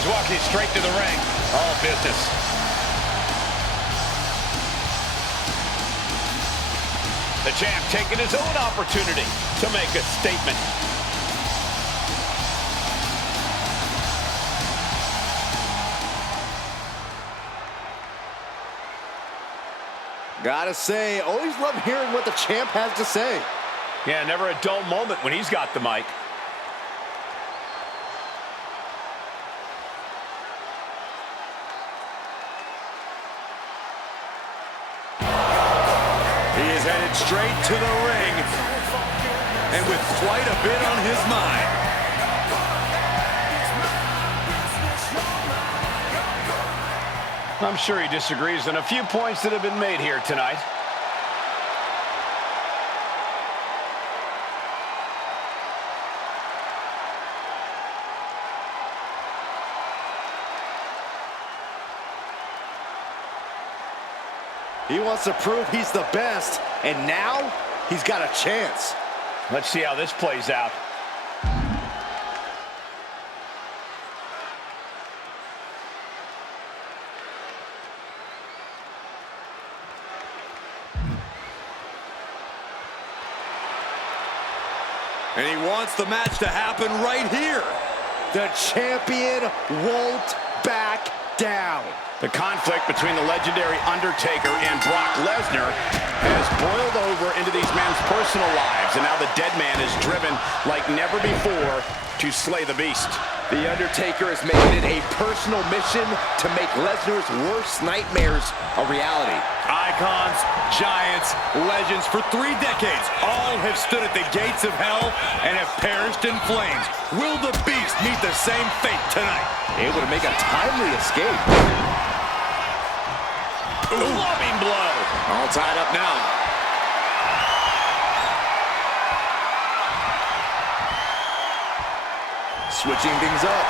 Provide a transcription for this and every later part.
He's walking straight to the ring. All business. The champ taking his own opportunity to make a statement. Gotta say, always love hearing what the champ has to say. Yeah, never a dull moment when he's got the mic. He is headed straight to the ring, and with quite a bit on his mind. I'm sure he disagrees on a few points that have been made here tonight. He wants to prove he's the best, and now he's got a chance. Let's see how this plays out. And he wants the match to happen right here. The champion won't back down. The conflict between the legendary Undertaker and Brock Lesnar has boiled over into these men's personal lives, and now the dead man is driven like never before to slay the beast. The Undertaker is making it a personal mission to make Lesnar's worst nightmares a reality. Icons, giants, legends for 3 decades, all have stood at the gates of hell and have perished in flames. Will the beast meet the same fate tonight? Able to make a timely escape. Loving blow. All tied up now. Switching things up.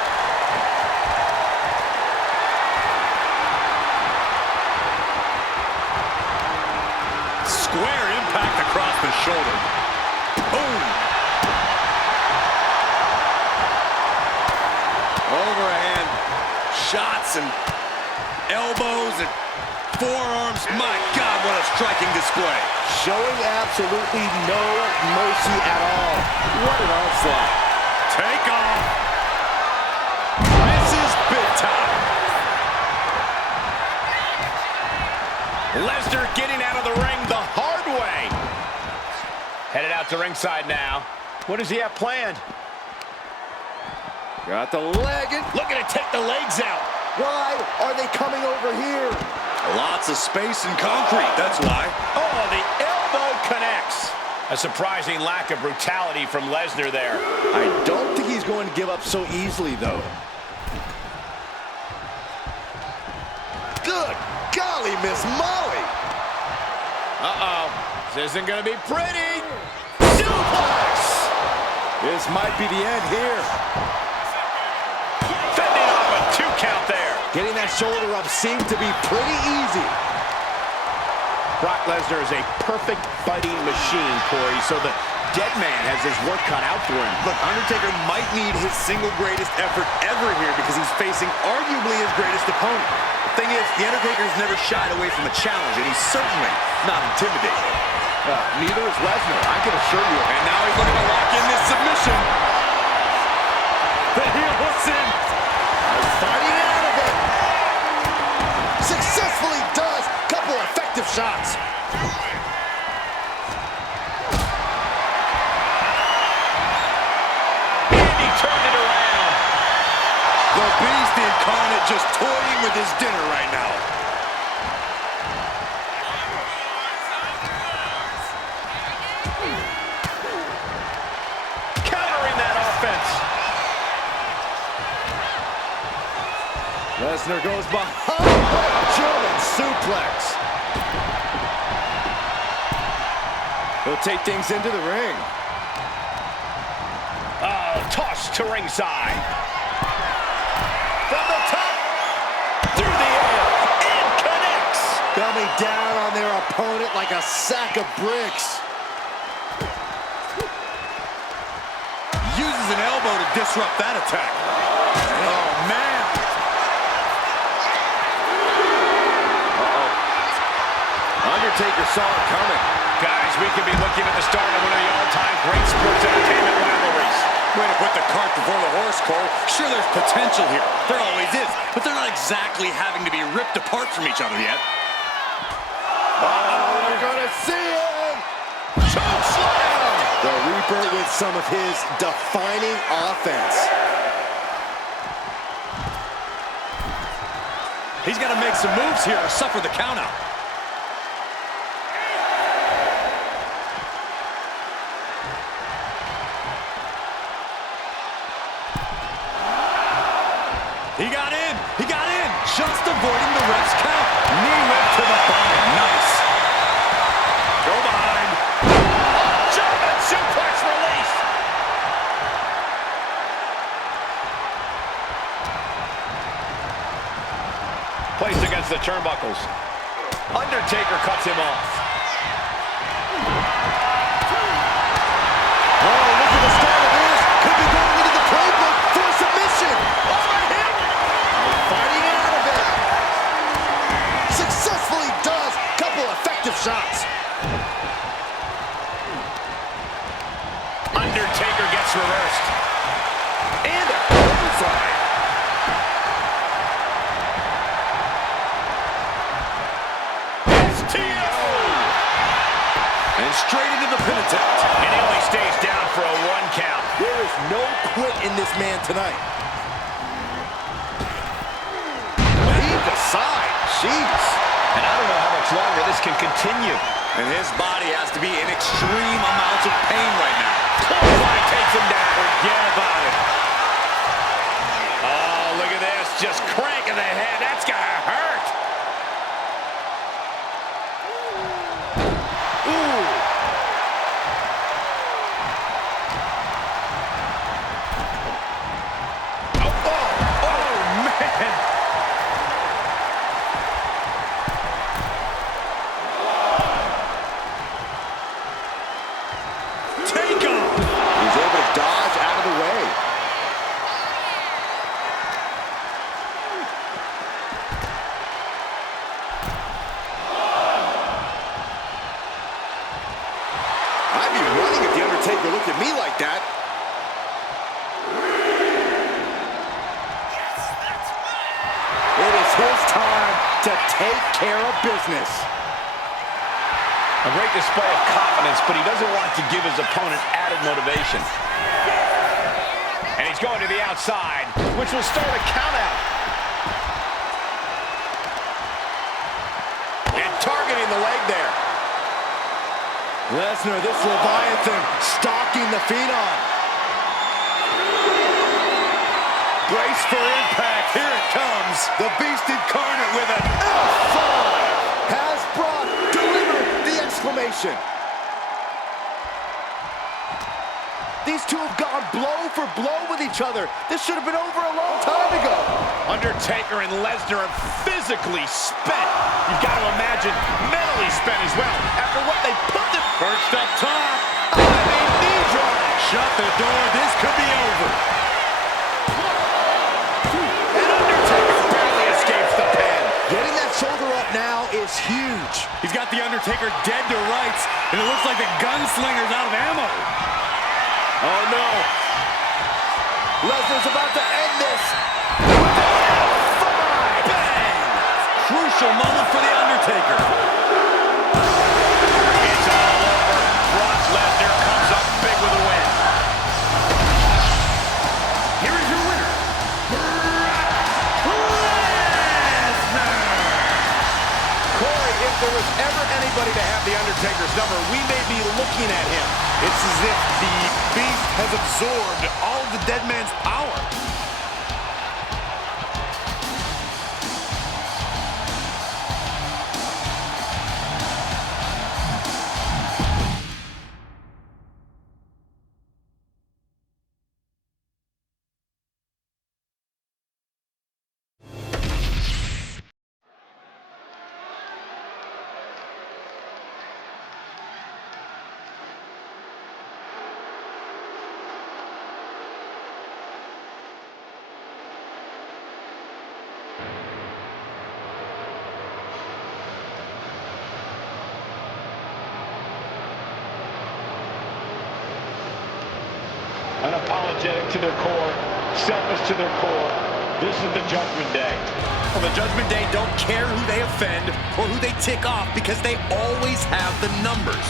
Square impact across the shoulder. Boom. Overhand shots and elbows and forearms. My God, what a striking display. Showing absolutely no mercy at all. What an onslaught. Take off. Misses big time. Lesnar getting out of the ring the hard way. Headed out to ringside now. What does he have planned? Got the leg in. Looking to take the legs out. Why are they coming over here? Lots of space and concrete, that's why. Oh, the elbow connects. A surprising lack of brutality from Lesnar there. I don't think he's going to give up so easily, though. Good golly, Miss Molly. Uh-oh. This isn't going to be pretty. Suplex. This might be the end here. Fending off a 2 count there. Getting that shoulder up seemed to be pretty easy. Brock Lesnar is a perfect fighting machine, Corey, so the dead man has his work cut out for him. Look, Undertaker might need his single greatest effort ever here because he's facing arguably his greatest opponent. The thing is, the Undertaker's never shied away from a challenge, and he's certainly not intimidated. Neither is Lesnar, I can assure you. And now he's looking to lock in this submission. The heel hooks in. Fighting out of it. Successfully does. Couple effective shots. And he turned it around. The Beast incarnate just toying with his dinner right now. Countering that offense. Lesnar goes behind. German suplex. He'll take things into the ring. Oh, tossed to ringside. From the top. Through the air. And connects. Coming down on their opponent like a sack of bricks. Uses an elbow to disrupt that attack. Oh, man. Undertaker saw it coming. Guys, we could be looking at the start of one of the all-time great sports entertainment rivalries. Way to put the cart before the horse, Cole. Sure, there's potential here. There always is. But they're not exactly having to be ripped apart from each other yet. Oh, we're gonna see it! Choke slam! The Reaper with some of his defining offense. He's got to make some moves here or suffer the countout. He got in. He got in. Just avoiding the ref's count. Knee whip to the body. Nice. Go behind. German suplex release! Placed against the turnbuckles. Undertaker cuts him off. Oh, look at the start of this. Could be going into the playbook for a submission. Over him! Fighting out of it. Successfully does. Couple effective shots. Undertaker gets reversed. And a clothesline. And straight into the pin attempt. And he only stays down for a 1 count. There is no quit in this man tonight. Leave the side. Jeez. And I don't know how much longer this can continue. And his body has to be in extreme amounts of pain right now. Clothesline takes him down. Forget about it. Oh, look at this. Just cranking the head. That's gonna hurt. Ooh. Oh, man. Take him. He's able to dodge out of the way. I'd be running if the Undertaker looked at me like that. It is his time to take care of business. A great display of confidence, but he doesn't want to give his opponent added motivation. And he's going to the outside, which will start a countout. And targeting the leg there. Lesnar, this Leviathan, stalking the Phenom. Brace for impact. Here it comes. The Beast Incarnate with an F5 has delivered the exclamation. These two have gone blow for blow with each other. This should have been over a long time ago. Undertaker and Lesnar are physically spent. You've got to imagine mentally spent as well. After what they put them... perched up top. knee drop. Shut the door. This could be over. And Undertaker barely escapes the pin. Getting that shoulder up now is huge. He's got the Undertaker dead to rights, and it looks like the gunslinger's out of ammo. Oh, no. Lesnar's about to end this. Bang! Crucial moment for the Undertaker. It's all over. Brock Lesnar comes up big with a win. Here is your winner, Brock Lesnar. Corey, if there was ever anybody to have the Undertaker's number, we may be looking at him. It's as if the Beast has absorbed all of the dead man's power. apologetic to their core, selfish to their core. This is the Judgment Day. Well, the Judgment Day don't care who they offend or who they tick off because they always have the numbers.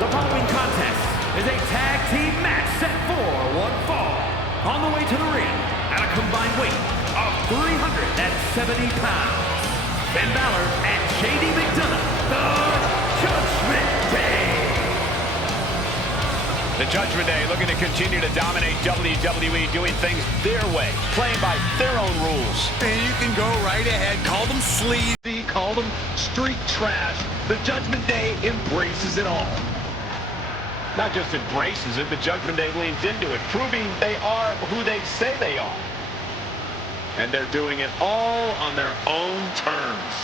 The following contest is a tag team match set for one fall. On the way to the ring at a combined weight of 370 pounds. Ben Balor and J.D. McDonough, the Judgment Day. The Judgment Day looking to continue to dominate WWE, doing things their way, playing by their own rules. And you can go right ahead, call them sleazy, Call them street trash. The Judgment Day embraces it all. Not just embraces it, the Judgment Day leans into it, proving they are who they say they are. And they're doing it all on their own terms.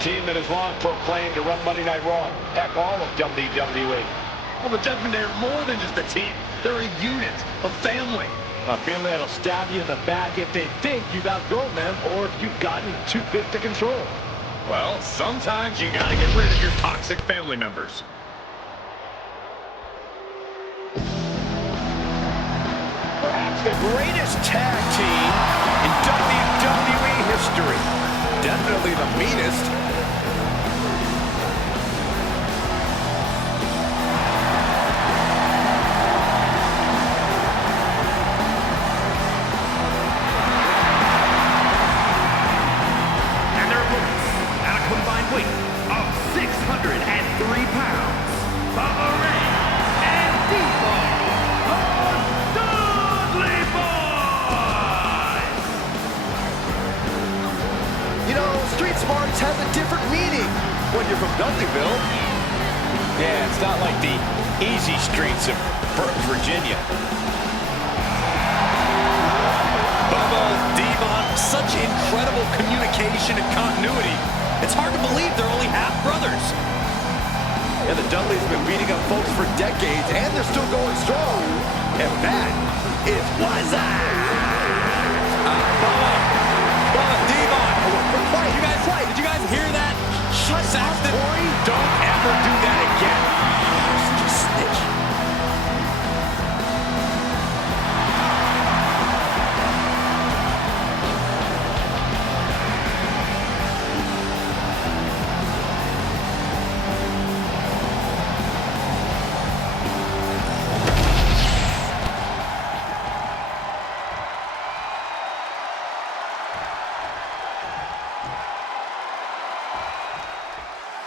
Team that has long proclaimed to run Monday Night Raw. Heck, all of WWE. Well, the Judgment Day are more than just a team. They're a unit, a family. A family that'll stab you in the back if they think you've outgrown them or if you've gotten too big to control. Well, sometimes you gotta get rid of your toxic family members. Perhaps the greatest tag team in WWE history. Definitely the meanest. And their opponents at a combined weight of 603 pounds. Bubba Ray and Depot, the Dudley Boyz. You know, street smarts has a different meaning when you're from Dudleyville. Yeah, it's not like the easy streets of Virginia. Bubba, Devon, such incredible communication and continuity. It's hard to believe they're only half brothers. And the Dudleys been beating up folks for decades, and they're still going strong. And that is what's that? Bubba, Devon, did you guys hear that? Shut up, Corey. Don't ever do that again. Such a snitch.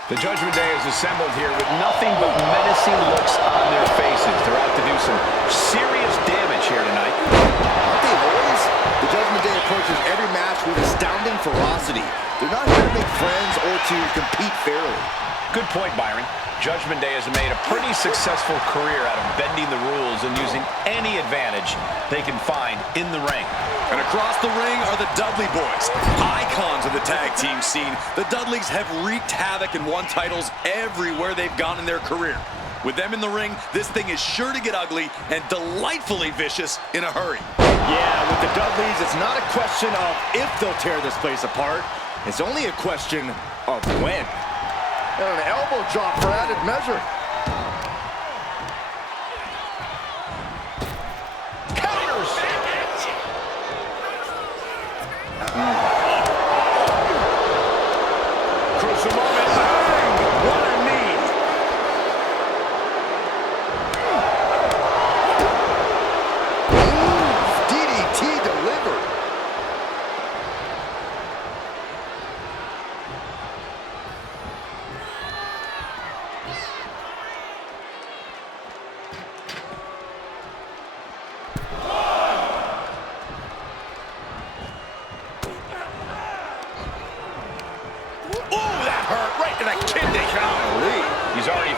The Judgment Day is assembled here with nothing but menacing looks on their faces. They're out to do some serious damage here tonight. Aren't they always? The Judgment Day approaches every match with astounding ferocity. They're not here to make friends or to compete fairly. Good point, Byron. Judgment Day has made a pretty successful career out of bending the rules and using any advantage they can find in the ring. And across the ring are the Dudley Boyz, icons of the tag team scene. The Dudleys have wreaked havoc and won titles everywhere they've gone in their career. With them in the ring, this thing is sure to get ugly and delightfully vicious in a hurry. Yeah, with the Dudleys, it's not a question of if they'll tear this place apart. It's only a question of when. And an elbow drop for added measure. Counters! Crucial moment. Bang! What a knee! DDT delivered.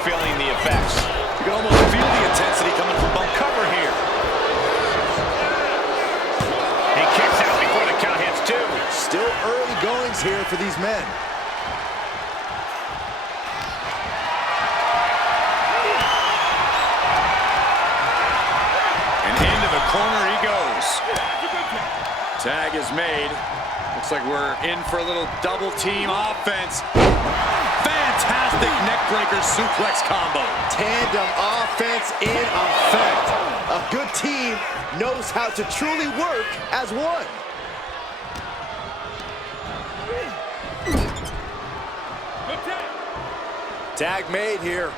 feeling the effects. You can almost feel the intensity coming from bump cover here. He kicks out before the count hits two. Still early goings here for these men. And into the corner he goes. Tag is made. Looks like we're in for a little double team offense. Fantastic neckbreaker suplex combo. Tandem offense in effect. A good team knows how to truly work as one. Tag made here.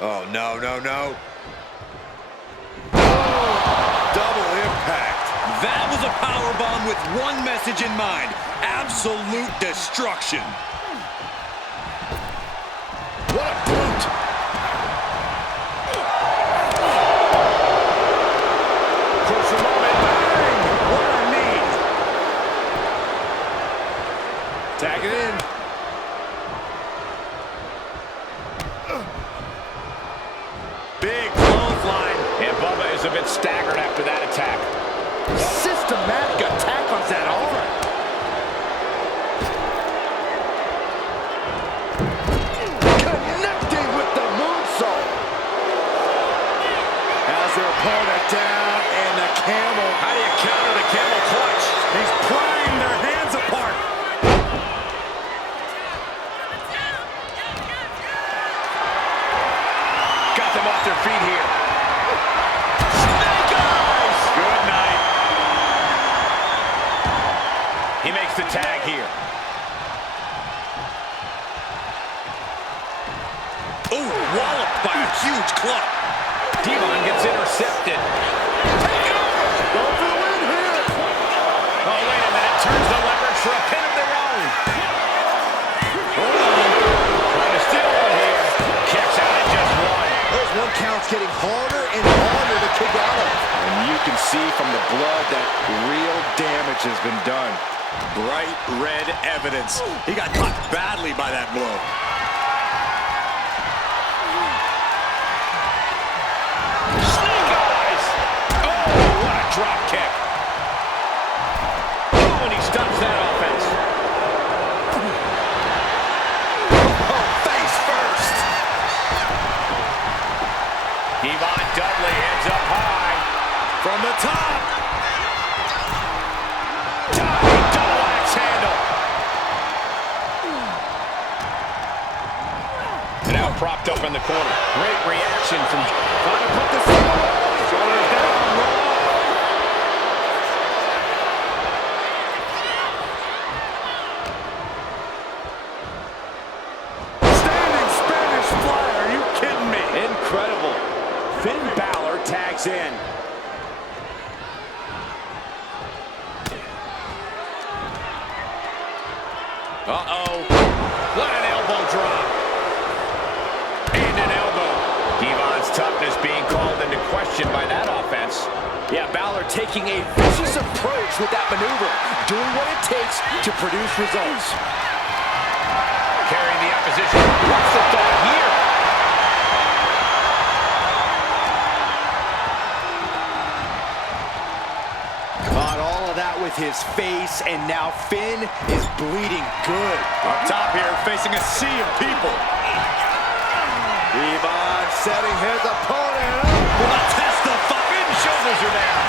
Oh, no, no, no. Oh, double impact. That was a powerbomb with one message in mind. Absolute destruction. What a brute. Crucial moment. Bang! What a knee. Tag it in. Big clothesline. And Bubba is a bit staggered after that attack. Systematic attack on that arm. Connecting with the moonsault. Has their opponent down and the camel. How do you counter the camel clutch? He's prying their hands apart. Got them off their feet here. Snake eyes! Good night. He makes the tag here. Ooh, walloped by a huge club. Devon gets intercepted. Take it over! Go for the win here. Oh, wait a minute. Turns the leverage for a pin of their own. Hold on. Trying to steal one here. Kicks out at just one. Those one counts getting harder and harder to kick out of. And you can see from the blood that real damage has been done. Bright red evidence. He got caught badly by that blow. Snake eyes. Oh, what a drop kick. Oh, and he stops that offense. Oh, face first. Devon Dudley heads up high. From the top. Diving double axe handle. And now propped up in the corner. Great reaction from trying to put this shoulders down. Standing Spanish fly. Are you kidding me? Incredible. Finn Balor tags in. Uh-oh. What an elbow drop. And an elbow. Devon's toughness being called into question by that offense. Yeah, Balor taking a vicious approach with that maneuver, doing what it takes to produce results. Carrying the opposition. What's the thought here? Caught all of that with his face, and now Finn is bleeding good. Up top here, facing a sea of people. Devon setting his opponent up. Will not test the fucking Shoulders are down.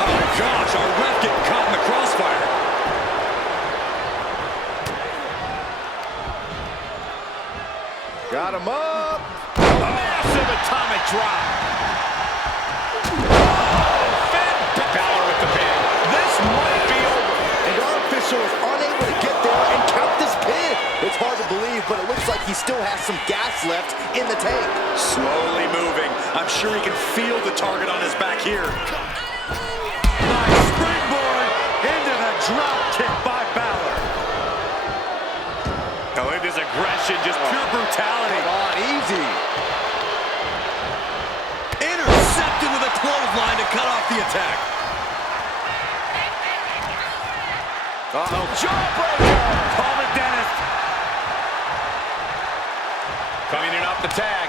Oh my gosh, our ref getting caught in the crossfire. Got him up. Massive atomic drop. Balor with the pin. This might be over. And our official is unable to get there and count this pin. It's hard to believe, but it looks like he still has some gas left in the tank. Slowly moving. I'm sure he can feel the target on his back here. Nice springboard into the drop kick by Balor. Oh, it is aggression, just pure brutality. Come on, easy. Intercepted with a clothesline to cut off the attack. Uh-oh, jawbreaker! Call it Dennis. Coming in off the tag.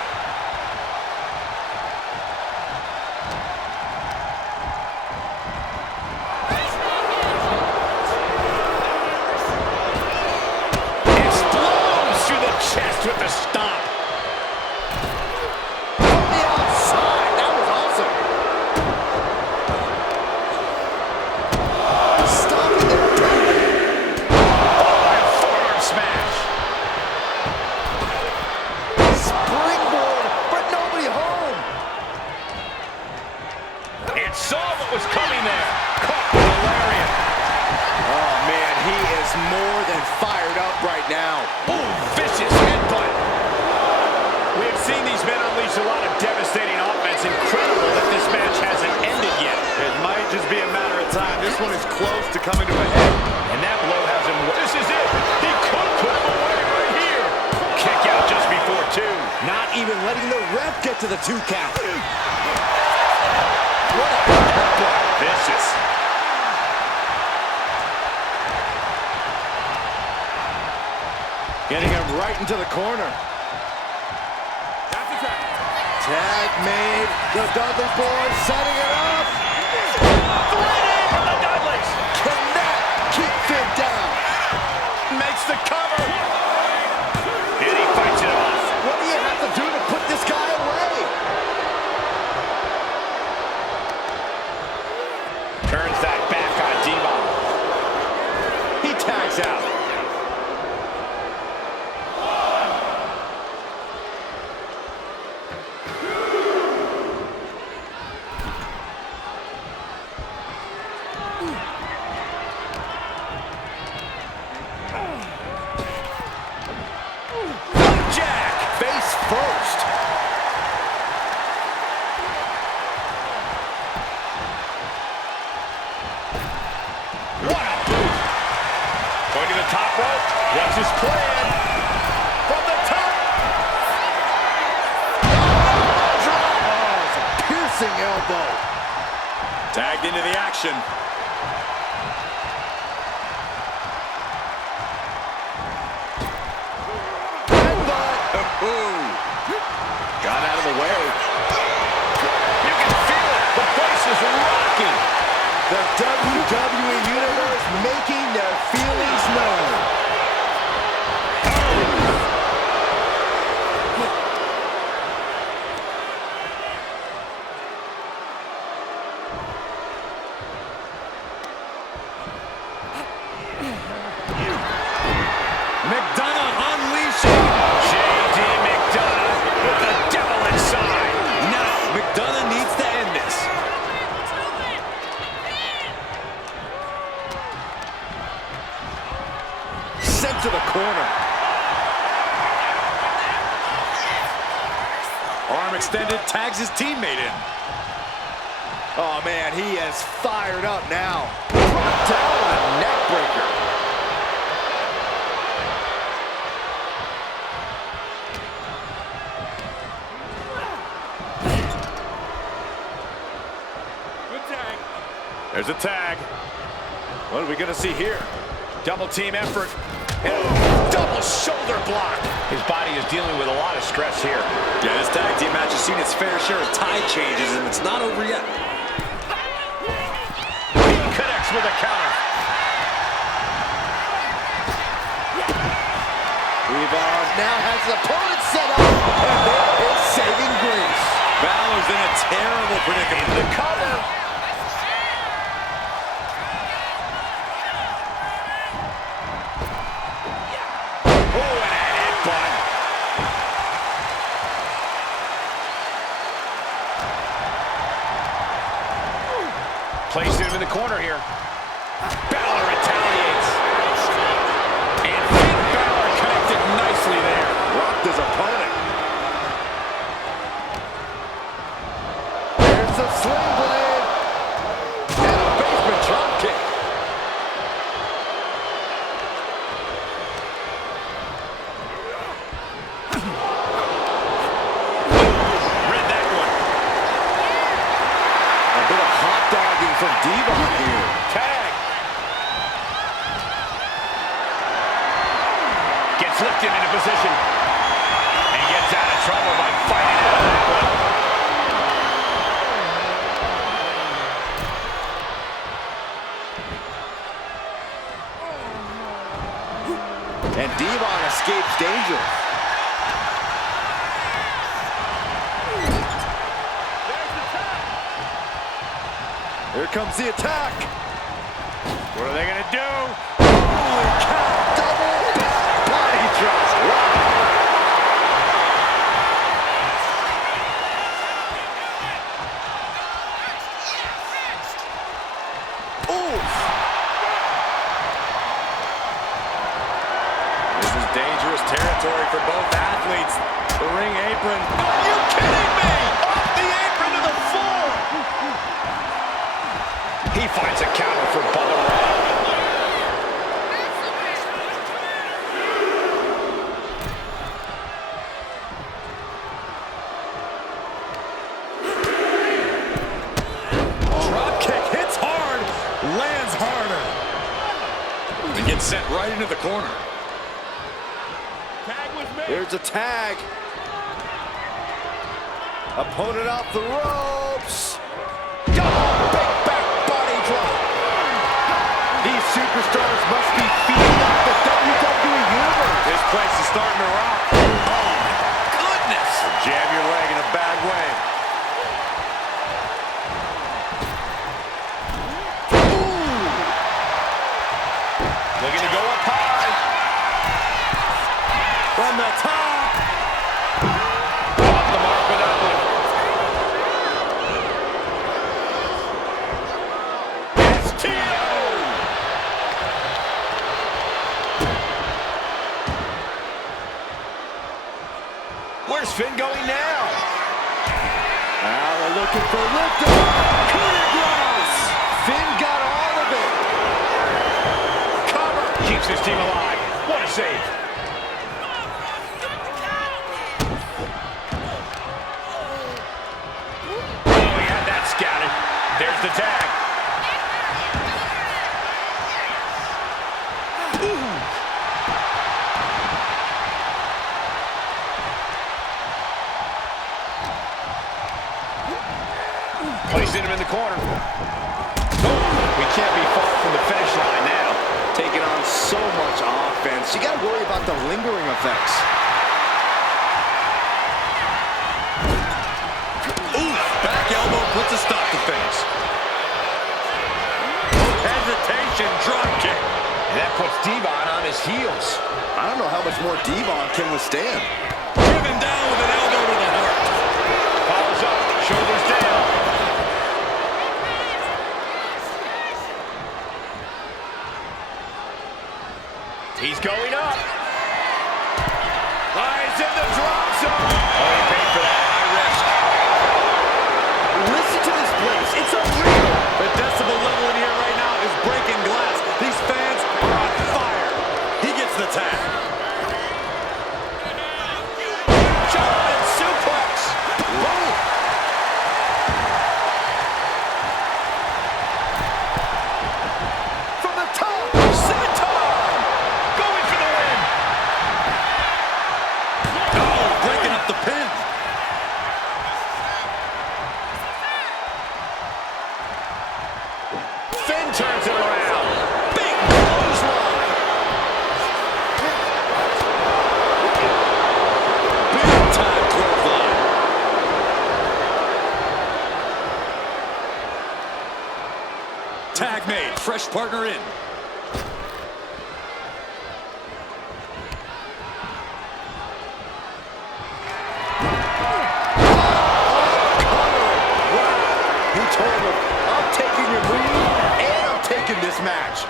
Explodes through the chest with the stomp. On the outside, that was awesome. Stopping the Forearm smash. springboard, but nobody home. And saw what was coming there. Caught with a lariat. Oh, man, he is more than fired up right now. Ooh, vicious headbutt. We have seen these men unleash a lot of devastating offense. Incredible that this match hasn't ended yet. It might just be a matter of time. This one is close to coming to a head. And that blow has him. This is it. He could put him away right here. Kick out just before 2. Not even letting the ref get to the 2 count. What a headbutt. Vicious. Getting him right into the corner. Tag made. The Dudley boys setting it up. 3 from the Dudleys. Cannot keep Finn down. Makes the cover. And he fights it off. What do you have to do to put this guy away? Turns that back on Devon. He tags out. Jack. Face first. What a boot. Going to the top rope. What's his plan? From the top. Oh, it's a piercing elbow. Tagged into the action. Got out of the way. You can feel it. The place is rocking. The WWE Universe making their feelings known. McDonough unleashing. J.D. McDonough with the devil inside. Now, McDonough needs to end this. Sent to the corner. Arm extended, tags his teammate in. Oh, man, he is fired up now. Brought down with a neck breaker. There's a tag. What are we going to see here? Double team effort. And double shoulder block. His body is dealing with a lot of stress here. Yeah, this tag team match has seen its fair share of tide changes, and it's not over yet. He connects with a counter. Devon now has his opponent set up, and there is saving grace. Balor's in a terrible predicament. The cover. Placed him in the corner here. Balor retaliates. And Finn Balor connected nicely there. Rocked his opponent. There's a sling blade. And a basement drop kick. Read that one. A bit of hot dogging from Devon here. him into position. And gets out of trouble by fighting out of that one. And Devon escapes danger. Here comes the attack. What are they going to do? Holy cow! Double body drop. Wow. Oof. This is dangerous territory for both athletes. The ring apron. Are you kidding me? Off the apron to the floor. He finds a counter for Bubba Ray. Drop kick hits hard, lands harder. And gets sent right into the corner. Here's a tag. Opponent off the ropes. Oh, big back body drop. These superstars must be feeding off the WWE universe. This place is starting to rock. Oh, my goodness. Jab your leg in a bad way. Ooh. Looking to go up high. From the top. Off the mark with that one. Where's Finn going now? Now they're looking for liftoff. Coup de grace. Finn got all of it. Cover. Keeps his team alive. What a save. Oh, he had that scouted. There's the tag. Placing him in the corner. We can't be far from the finish line now. Taking on so much offense. You got to worry about the lingering effects. Ooh, back elbow puts a stop to things. Hesitation, drop kick. And that puts Devon on his heels. I don't know how much more Devon can withstand. Driven down with an elbow to the heart. Follows up, shoulders down. He's going up. Eyes in the drop zone. Oh, he paid for that. High risk. Listen to this place. It's unreal. The decibel level in here right now is breaking glass. These fans are on fire. He gets the tag. German suplex. Whoa. From the top. Senton. Going for the win. Oh, breaking up the pin. Finn turns it around. Big clothesline. Big time clothesline. Tag made. Fresh partner in. He told him, I'm taking your move and I'm taking this match.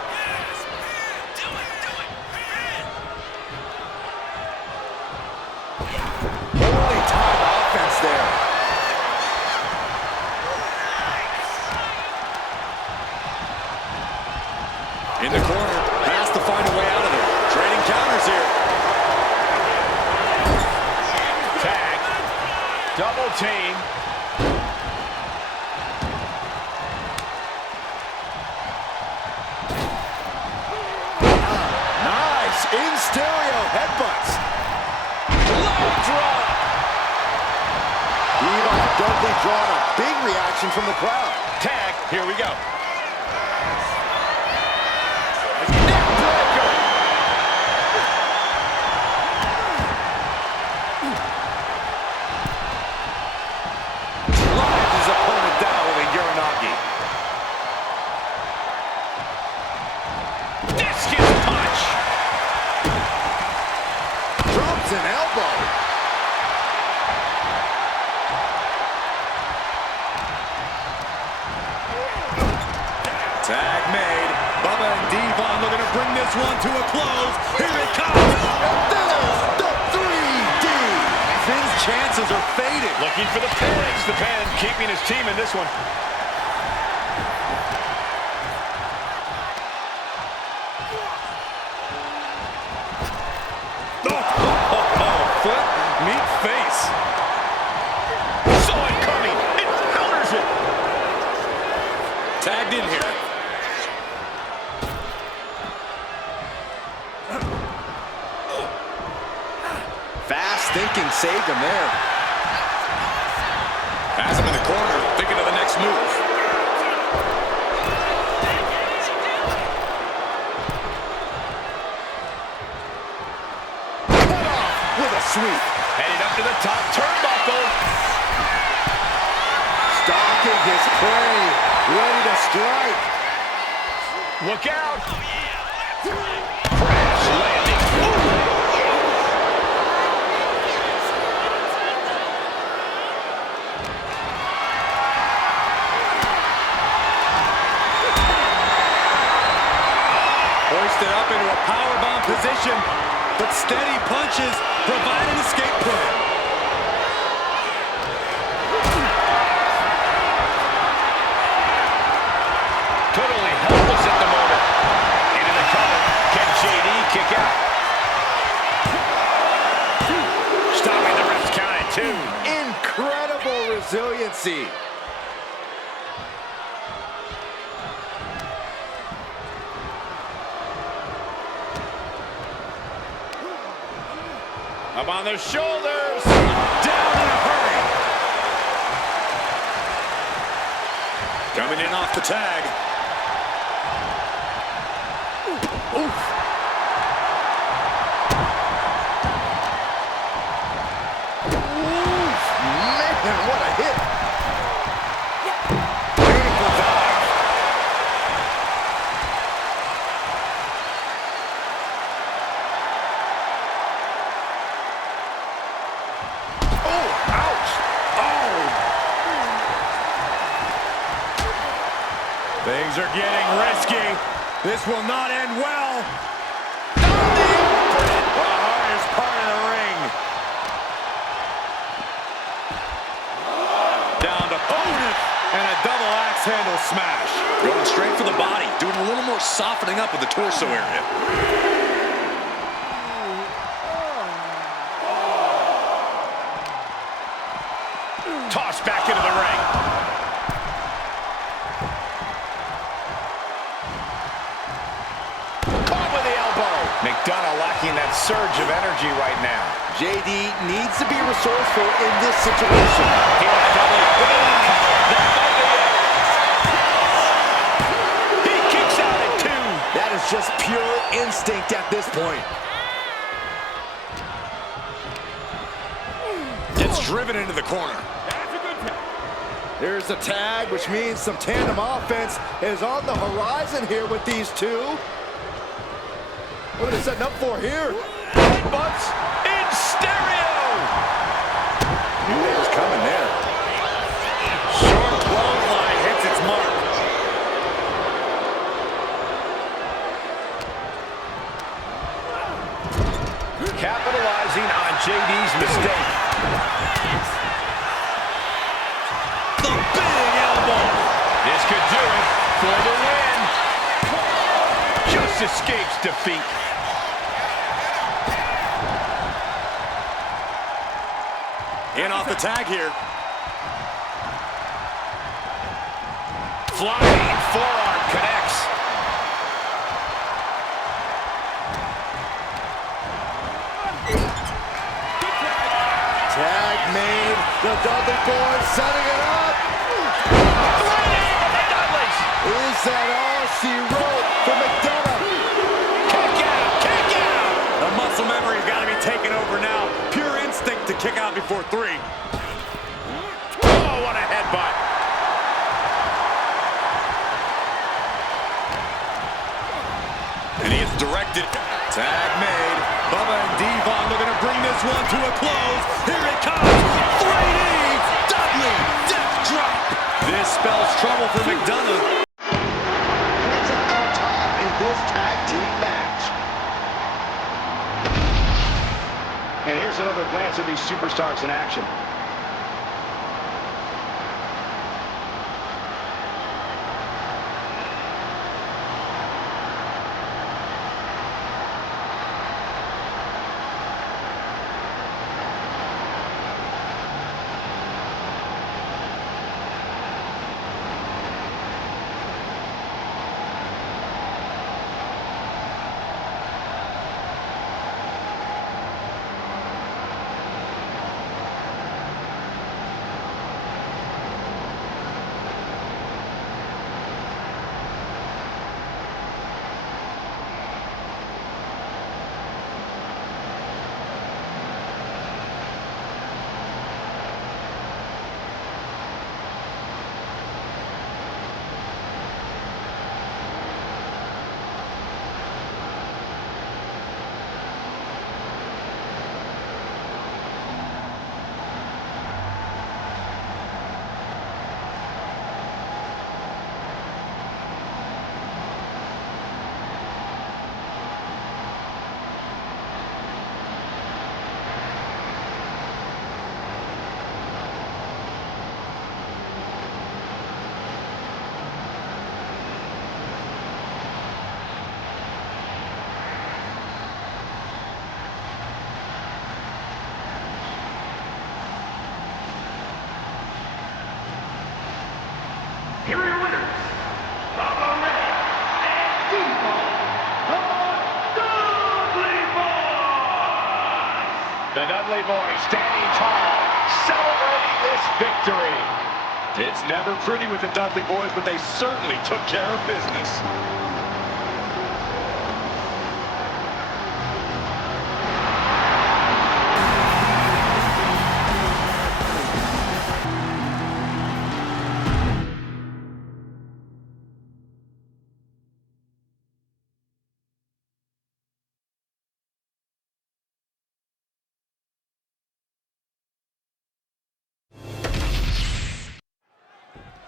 Holy time offense there. In the corner. Has to find a way out of there. Trading counters here. Tag. Double team. Nice in stereo headbutts. drop. Eli Dudley drawing a big reaction from the crowd. Tag, here we go. An elbow. Tag made. Bubba and Devon looking to bring this one to a close. Here it comes. There's the 3D. Finn's chances are fading. Looking for the pin. Breaks the pin, keeping his team in this one. Foot, meet face. Saw it coming. It counters it. Tagged in here. Fast thinking saved him there. Has him in the corner, thinking of the next move. Sweep. Headed up to the top turnbuckle. Stalking his prey. Ready to strike. Look out. Crash landing. Hoisted up into a powerbomb position, but steady punches provide an escape plan. Totally helpless at the moment. Into the cover. Can JD kick out? Stopping the ref's count at 2. Incredible resiliency. Up on their shoulders. Down in a hurry. Coming in off the tag. Oof. Oof. Man, what a hit. Beautiful dive. Things are getting risky. This will not end well. The hardest part of the ring. Down to opponent and a double axe handle smash. Going straight for the body, doing a little more softening up of the torso area. Tossed back into the ring. McDonough lacking that surge of energy right now. JD needs to be resourceful in this situation. He kicks out at 2. That is just pure instinct at this point. Gets driven into the corner. Here's the tag, which means some tandem offense is on the horizon here with these two. What are they setting up for here? Headbutts in stereo. Knew it was coming there. Short clothesline hits its mark. Capitalizing on JD's mistake. The big elbow. This could do it for the win. Just escapes defeat. In off the tag here. Flying forearm connects. made. The Dudley boys setting it up. Is that all she wrote for McDonough? Kick out! Kick out! The muscle memory's got to be taken over now. Pure instinct to kick out before 3. Oh, what a headbutt. And he is directed. Tag made. Bubba and Devon looking to bring this one to a close. Here it comes. 3D. Dudley. Death drop. This spells trouble for McDonough. What's up on top in this tag team match? And here's another glance at these superstars in action. Here are your winners, Bubba Ray and Devon, the Dudley Boys. The Dudley boys standing tall, celebrating this victory. It's never pretty with the Dudley boys, but they certainly took care of business.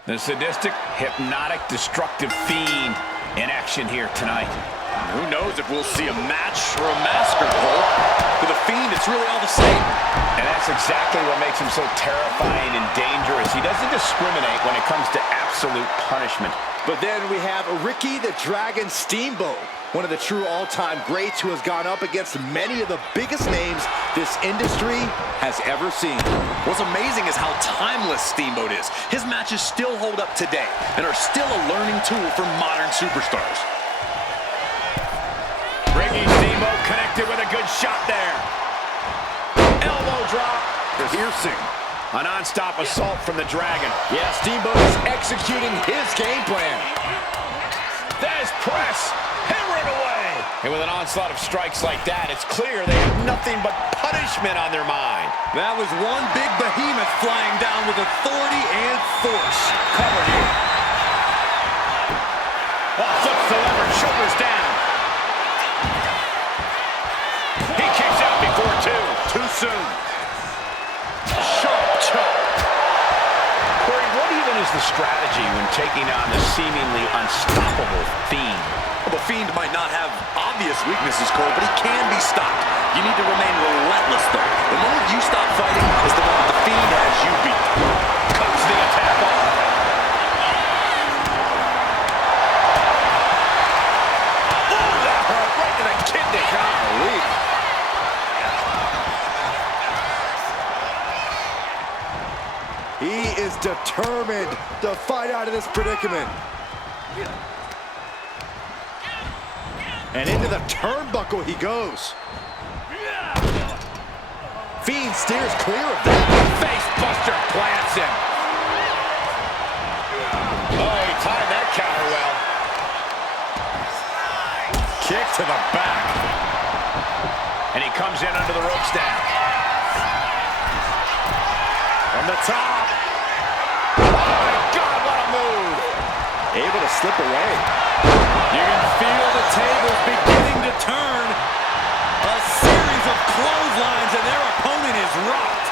The sadistic, hypnotic, destructive fiend in action here tonight. Who knows if we'll see a match or a massacre, Cole. For the Fiend, it's really all the same. And that's exactly what makes him so terrifying and dangerous. He doesn't discriminate when it comes to absolute punishment. But then we have Ricky the Dragon Steamboat, one of the true all-time greats who has gone up against many of the biggest names this industry has ever seen. What's amazing is how timeless Steamboat is. His matches still hold up today and are still a learning tool for modern superstars. Ricky Steamboat connected with a good shot there. Elbow drop. Piercing. A non-stop assault from the Dragon. Yeah, Steamboat is executing his game plan. There's press. Hammering away. And with an onslaught of strikes like that, it's clear they have nothing but punishment on their mind. That was one big behemoth flying down with authority and force. Cover here. Oh, flips the lever, shoulders down. He kicks out before 2. Too soon. Sharp chop. Corey, what even is the strategy when taking on the seemingly unstoppable Fiend? Well, the Fiend might not have obvious weaknesses, Cole, but he can be stopped. You need to remain relentless, though. The moment you stop fighting is the moment the Fiend has you beat. Cuts the attack off. Oh, that hurt right to the kidney. Golly. He is determined to fight out of this predicament. And into the turnbuckle he goes. Fiend steers clear of that. Face buster plants him. Oh, he timed that counter well. Kick to the back. And he comes in under the ropes now. From the top. Oh, my God, what a move. Able to slip away. You can feel the tables beginning to turn. A series of clotheslines and their opponent is rocked.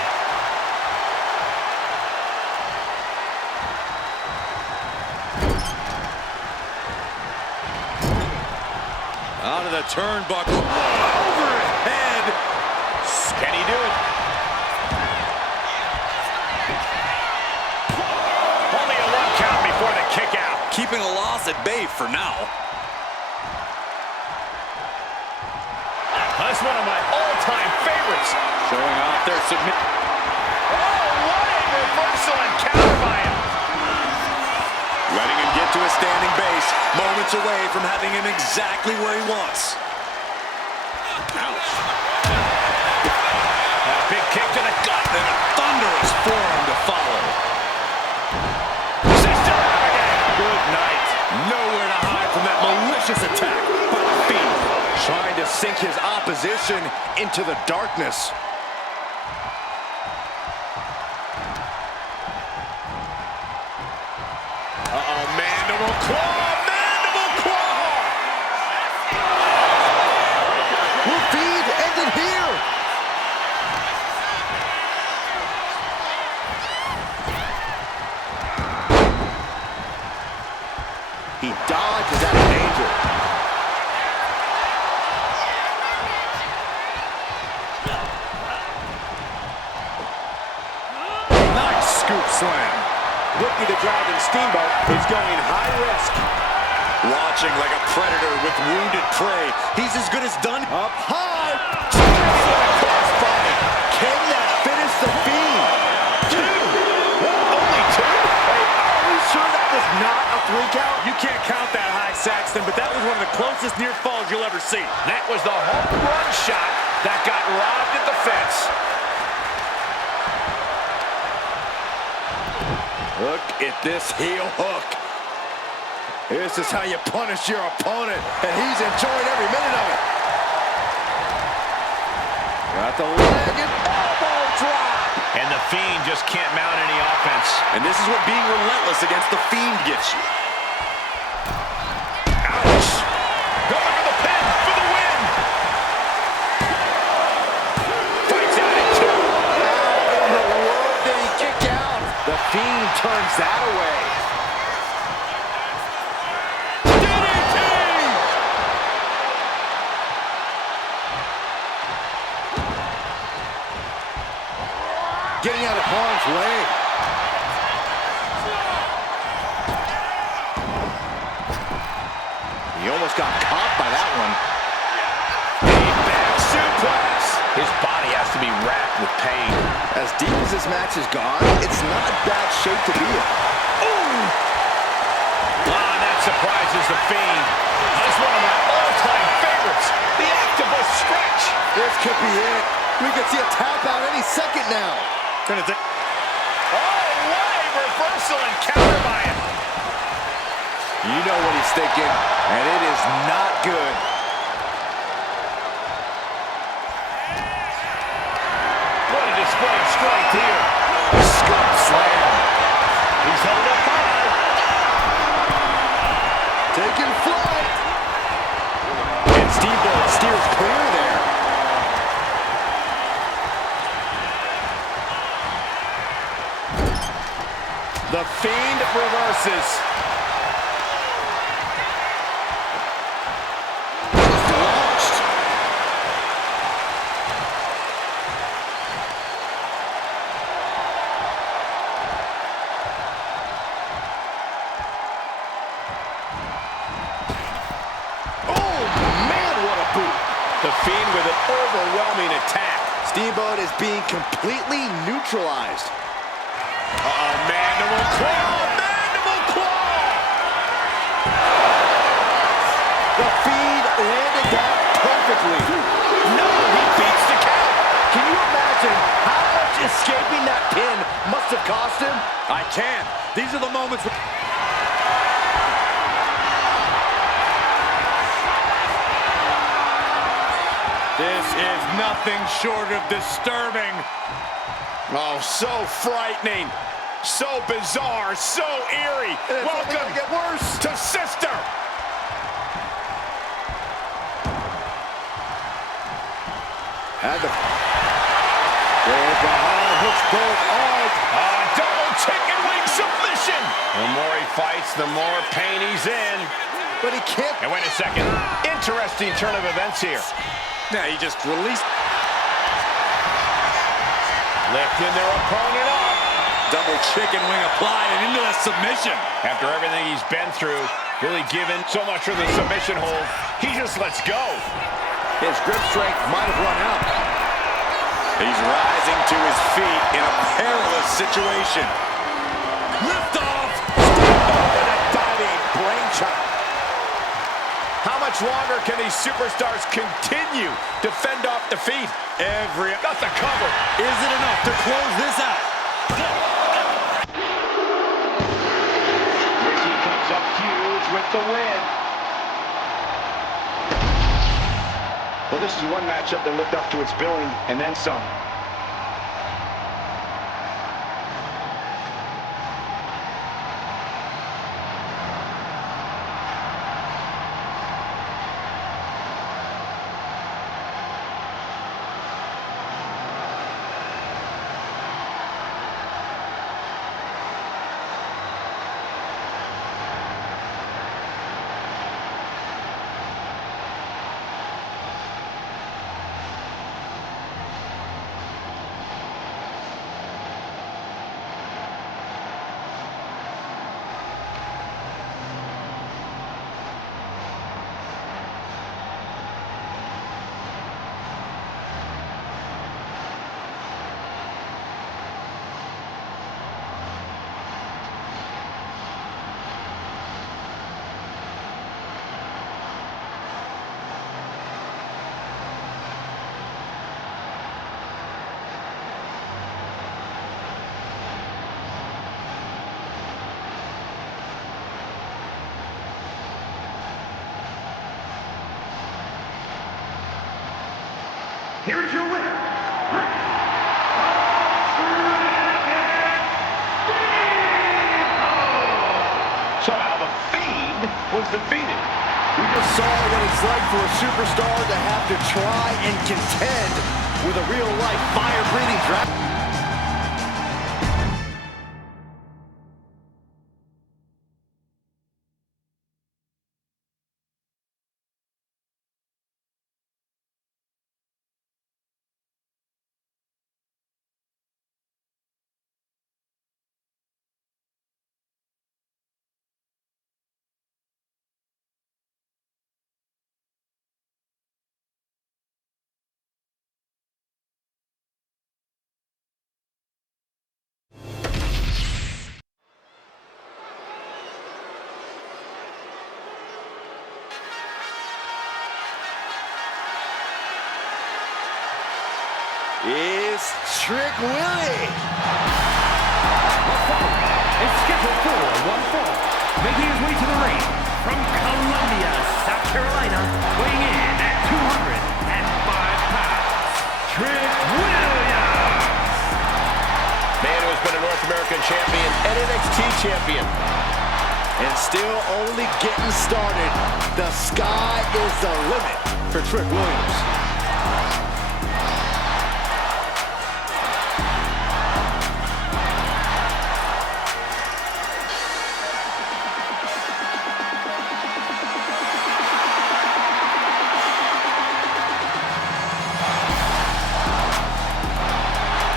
Out of the turnbuckle. Overhead. Can he do it? Only a 1 count before the kick out. Keeping a loss at bay for now. That's one of my all-time favorites. Showing off their submit. Oh, what a reversal and counter by him. Letting him get to a standing base. Moments away from having him exactly where he wants. Ouch. A big kick to the gut. And a thunderous forearm to follow. Sister again. Good night. Nowhere to hide from that malicious attack by the Fiend. Trying to sink his opposition into the darkness. Uh-oh, mandible claw, mandible claw! Will Fiend end it here? He dodges out of danger. Nice scoop slam. Ricky the Dragon Steamboat is going high risk. Watching like a predator with wounded prey. He's as good as done. Up high. Crossbody. Can that finish the Fiend? 2. Only 2? Are we sure that was not a 3 count? You can't count that high, Saxton, but that was one of the closest near falls you'll ever see. That was the home run shot that got robbed at the fence. Look at this heel hook. This is how you punish your opponent, and he's enjoying every minute of it. Got the leg and elbow drop. And the Fiend just can't mount any offense. And this is what being relentless against the Fiend gets you. Ouch! Going for the pin for the win! Fights out at 2. How in the world did he kick out? The Fiend turns that away. DDT! Getting out of harm's way. He almost got caught by that one. A back suplex. His body has to be racked with pain. As deep as this match has gone, it's not bad shape to be in. Ah, that surprises the Fiend. That's one of my all-time favorites. The octopus stretch. This could be it. We could see a tap out any second now. Oh, what a reversal and counter by him. You know what he's thinking, and it is not good. What a display of strength here. Scoop slam. He's held up high. Taking flight. And Steamboat steers clear there. The Fiend reverses. Launched. Oh, man, what a boot. The Fiend with an overwhelming attack. Steamboat is being completely neutralized. Uh-oh, mandible claw, mandible claw! The Fiend landed that perfectly. No, he beats the count. Can you imagine submission. How much escaping that pin must have cost him? I can. These are the moments where... This is nothing short of disturbing. Oh, so frightening, so bizarre, so eerie. Welcome get worse to Sister. And the behind hooks both arms. Double chicken wing submission. The more he fights, the more pain he's in. But he can't. And wait a second, interesting turn of events here. Now he just released. Lifting their opponent up. Double chicken wing applied and into the submission. After everything he's been through, really given so much for the submission hold, he just lets go. His grip strength might have run out. He's rising to his feet in a perilous situation. Lift off. And a diving brain chop. How much longer can these superstars continue to fend off defeat? Got the cover. Is it enough to close this out? Ricky comes up huge with the win. Well, this is one matchup that lived up to its billing and then some. Here is your winner. So now the Fiend was defeated. We just saw what it's like for a superstar to have to try and contend with a real-life fire-breathing dragon. Is Trick Willie. Is scheduled for one fall, making his way to the ring from Columbia, South Carolina, weighing in at 205 pounds, Trick Williams. Man who has been a North American champion and NXT champion. And still only getting started. The sky is the limit for Trick Williams.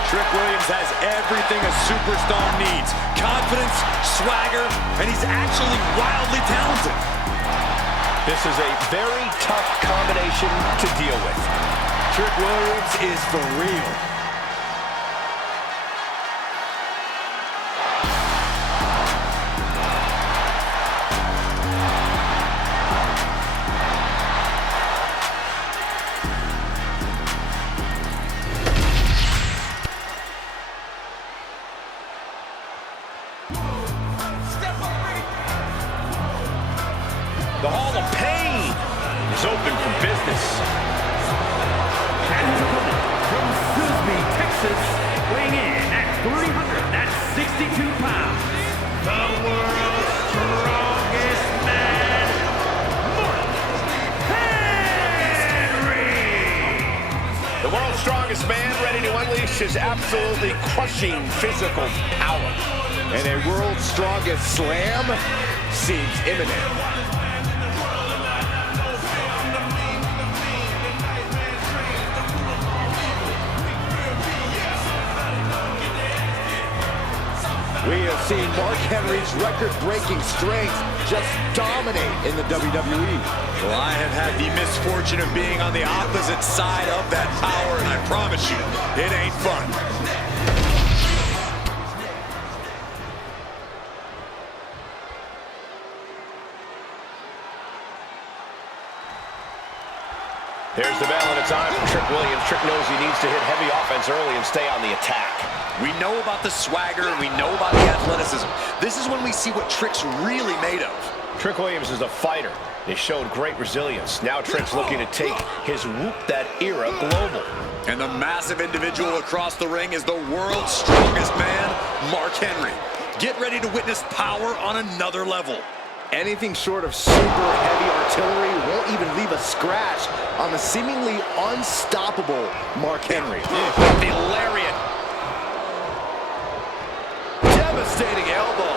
Trick Williams has everything a superstar needs. Confidence, swagger, and he's actually wildly talented. This is a very tough combination to deal with. Trick Williams is for real. pounds, the world's strongest man, Mark Henry! The world's strongest man, ready to unleash his absolutely crushing physical power. And a world's strongest slam seems imminent. We have seen Mark Henry's record-breaking strength just dominate in the WWE. Well, I have had the misfortune of being on the opposite side of that power, and I promise you, it ain't fun. There's the bell, and it's on for Trick Williams. Trick knows he needs to hit heavy offense early and stay on the attack. We know about the swagger, and we know about the athleticism. This is when we see what Trick's really made of. Trick Williams is a fighter. They showed great resilience. Now Trick's looking to take his Whoop That era global. And the massive individual across the ring is the world's strongest man, Mark Henry. Get ready to witness power on another level. Anything short of super heavy artillery won't even leave a scratch on the seemingly unstoppable Mark Henry. The lariat. Devastating elbow.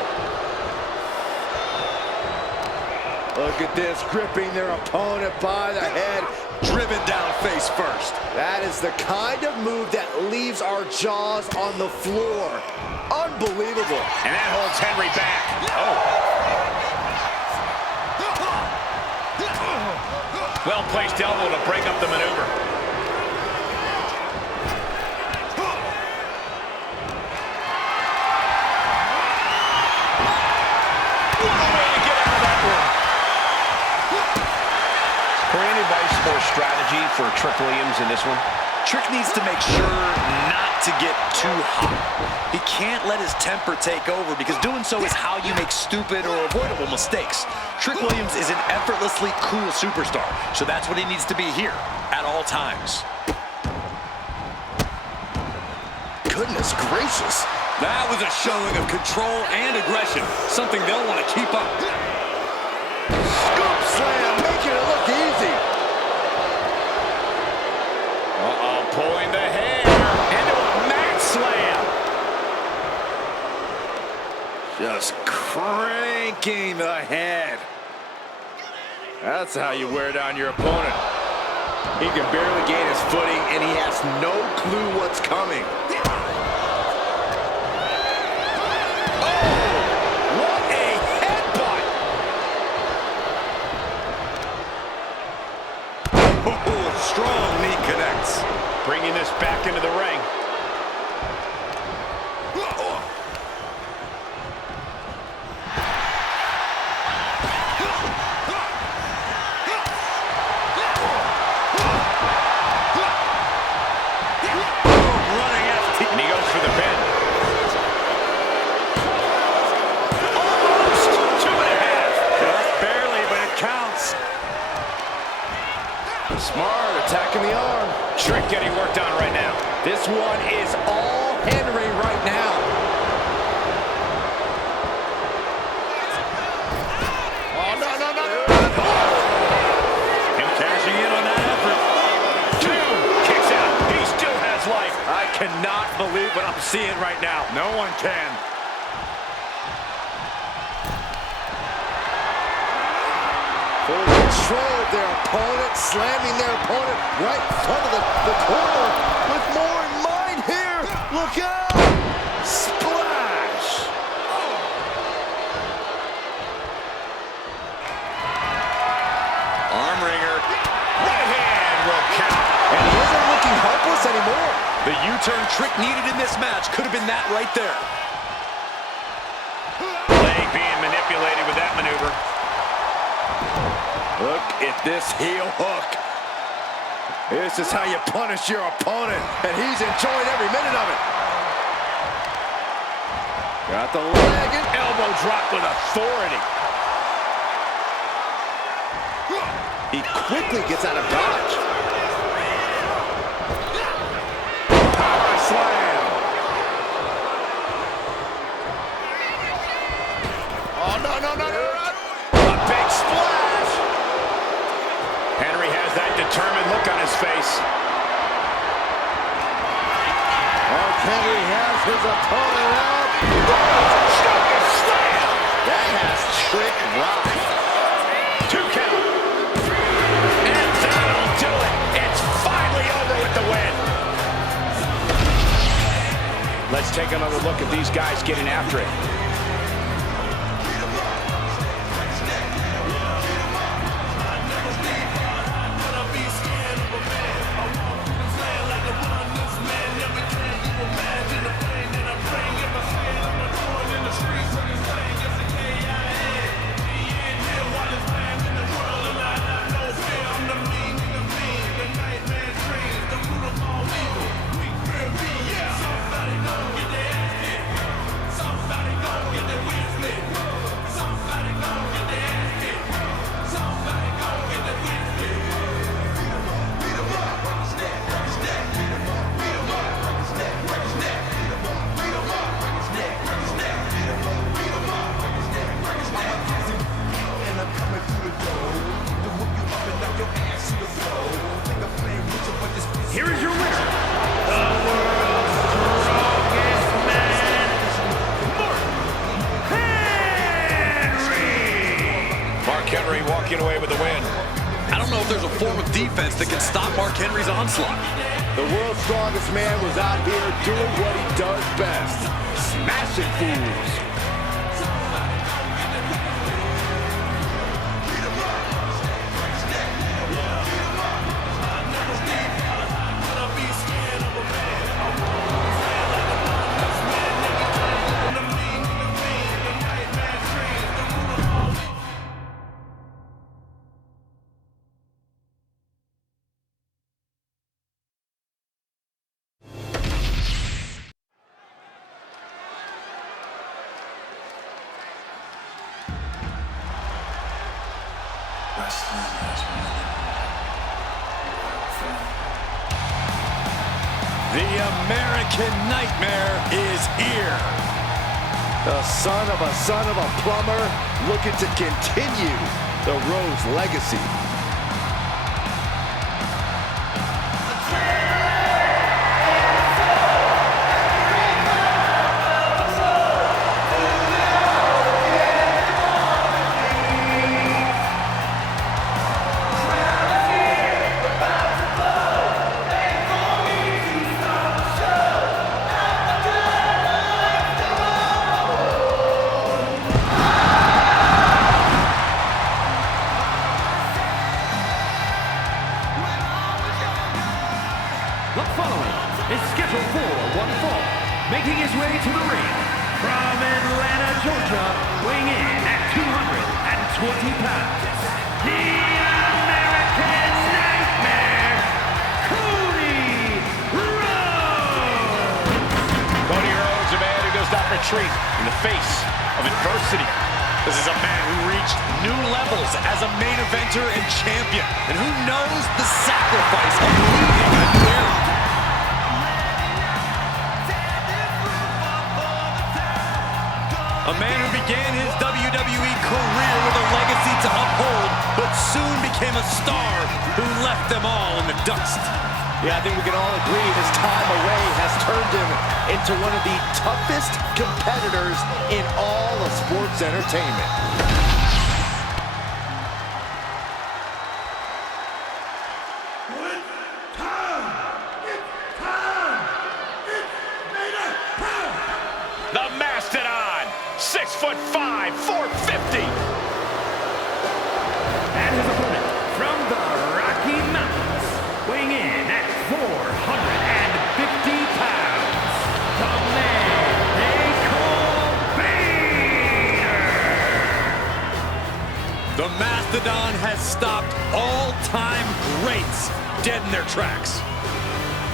Look at this, gripping their opponent by the head. Driven down face first. That is the kind of move that leaves our jaws on the floor. Unbelievable. And that holds Henry back. Oh. Well-placed elbow to break up the maneuver. What a way to get out of that one. For any advice or strategy for Trick Williams in this one? Trick needs to make sure not to get too hot. He can't let his temper take over, because doing so is how you make stupid or avoidable mistakes. Trick Williams is an effortlessly cool superstar, so that's what he needs to be here at all times. Goodness gracious. That was a showing of control and aggression, something they'll want to keep up. Scoop slam, making it look easy. Uh-oh, pulling the hair into a mat slam. Just cranking the head. That's how you wear down your opponent. He can barely gain his footing, and he has no clue what's coming. Strong knee connects. Bringing this back into the ring. Running FT. And he goes for the pin. Almost 2.5. Just barely, but it counts. Smart, attacking the arm. Trick getting worked on right now. This one is all Henry right now. Oh, no, no, no. Him cashing in on that effort. 2, kicks out. He still has life. I cannot believe what I'm seeing right now. No one can. Full control of their opponent, slamming their opponent right in front of the corner with more in mind here. Look out! Splash! Arm wringer. Right hand will count. And he isn't looking helpless anymore. The U-turn Trick needed in this match could have been that right there. Leg being manipulated with that maneuver. Look at this heel hook. This is how you punish your opponent, and he's enjoying every minute of it. Got the leg and elbow drop with authority. He quickly gets out of dodge. Power slam. Henry has his opponent up. That has Trick Rock. 2 count. And that'll do it. It's finally over with the win. Let's take another look at these guys getting after it. Here is your winner, the world's strongest man, Mark Henry walking away with the win. I don't know if there's a form of defense that can stop Mark Henry's onslaught. The world's strongest man was out here doing what he does best, smashing fools. The American Nightmare is here. The son of a plumber looking to continue the Rhodes legacy. The following is scheduled for one fall, making his way to the ring from Atlanta, Georgia, weighing in at 220 pounds, the American Nightmare, Cody Rhodes! Cody Rhodes, a man who does not retreat in the face of adversity. This is a man who reached New levels as a main eventer and champion. And who knows the sacrifice of leading a new era. A man who began his WWE career with a legacy to uphold, but soon became a star who left them all in the dust. Yeah, I think we can all agree his time away has turned him into one of the toughest competitors in all of sports entertainment. the Mastodon, 6'5", 450. And his opponent from the Rocky Mountains, weighing in at 450 pounds, the man they call Vader! The Mastodon has stopped all-time greats dead in their tracks.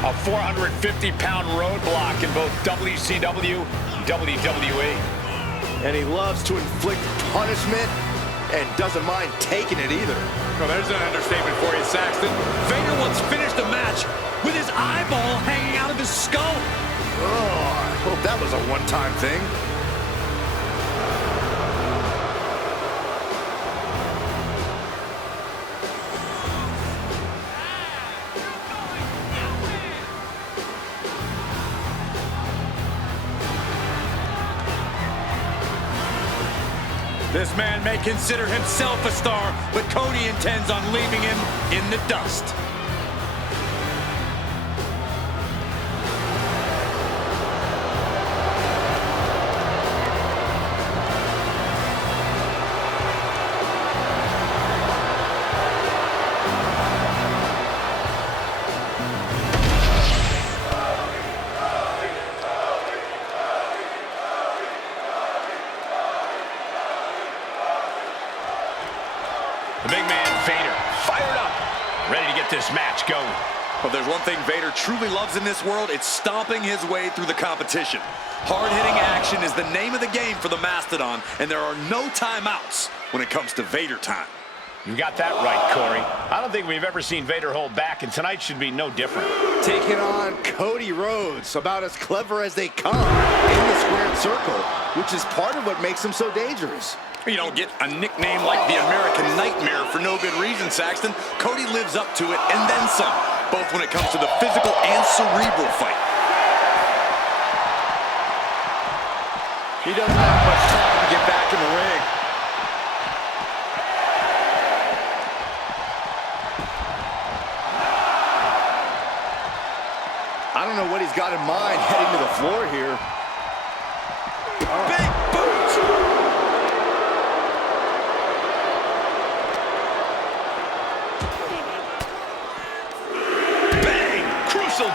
A 450-pound roadblock in both WCW and WWE. And he loves to inflict punishment and doesn't mind taking it either. Well, there's an understatement for you, Saxton. Vader once finished a match with his eyeball hanging out of his skull. Oh, I hope that was a one-time thing. This man may consider himself a star, but Cody intends on leaving him in the dust. The big man, Vader, fired up, ready to get this match going. Well, there's one thing Vader truly loves in this world, it's stomping his way through the competition. Hard-hitting action is the name of the game for the Mastodon, and there are no timeouts when it comes to Vader time. You got that right, Corey. I don't think we've ever seen Vader hold back, and tonight should be no different. Taking on Cody Rhodes, about as clever as they come in the squared circle, which is part of what makes him so dangerous. You don't get a nickname like the American Nightmare for no good reason, Saxton. Cody lives up to it and then some, both when it comes to the physical and cerebral fight. He doesn't have much time to get back in the ring. I don't know what he's got in mind heading to the floor here. Big boot!